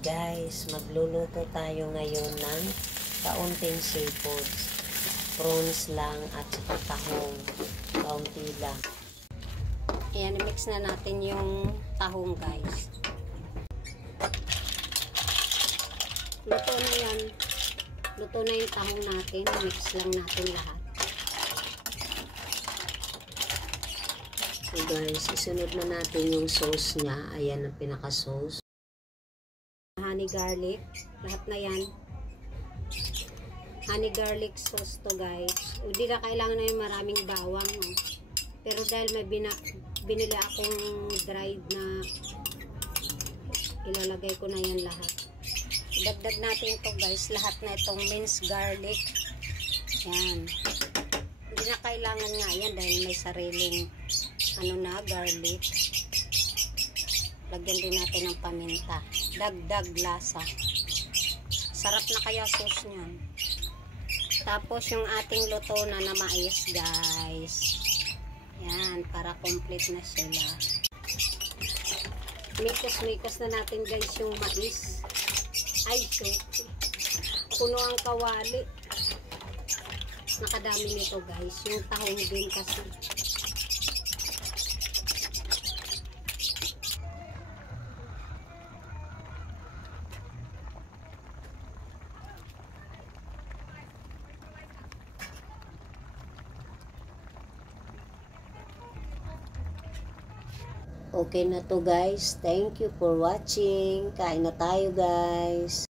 Guys, magluluto tayo ngayon ng kaunting seafoods. Prawns lang at saka tahong. Kaunti lang. Ayan, mix na natin yung tahong, guys. Luto na yan. Luto na yung tahong natin. Mix lang natin lahat. So guys, isunod na natin yung sauce niya. Ayan ang pinaka-sauce. Honey garlic. Lahat na yan. Honey garlic sauce to, guys. Hindi na kailangan na yung maraming bawang. No? Pero dahil may binili akong dried na ilalagay ko na yan lahat. Dagdag natin ito, guys. Lahat na itong minced garlic. Yan. Hindi na kailangan nga yan dahil may sariling garlic. Lagyan din natin ng paminta. Dagdag lasa. Sarap na kaya sauce niyan. Tapos yung ating luto na mais, guys. Yan, para complete na sila. Mikos na natin, guys, yung mais. Ay, shoot. Puno ang kawali. Nakadami nito, guys. Yung tahong din kasi. Okay na to, guys. Thank you for watching. Kain na tayo, guys.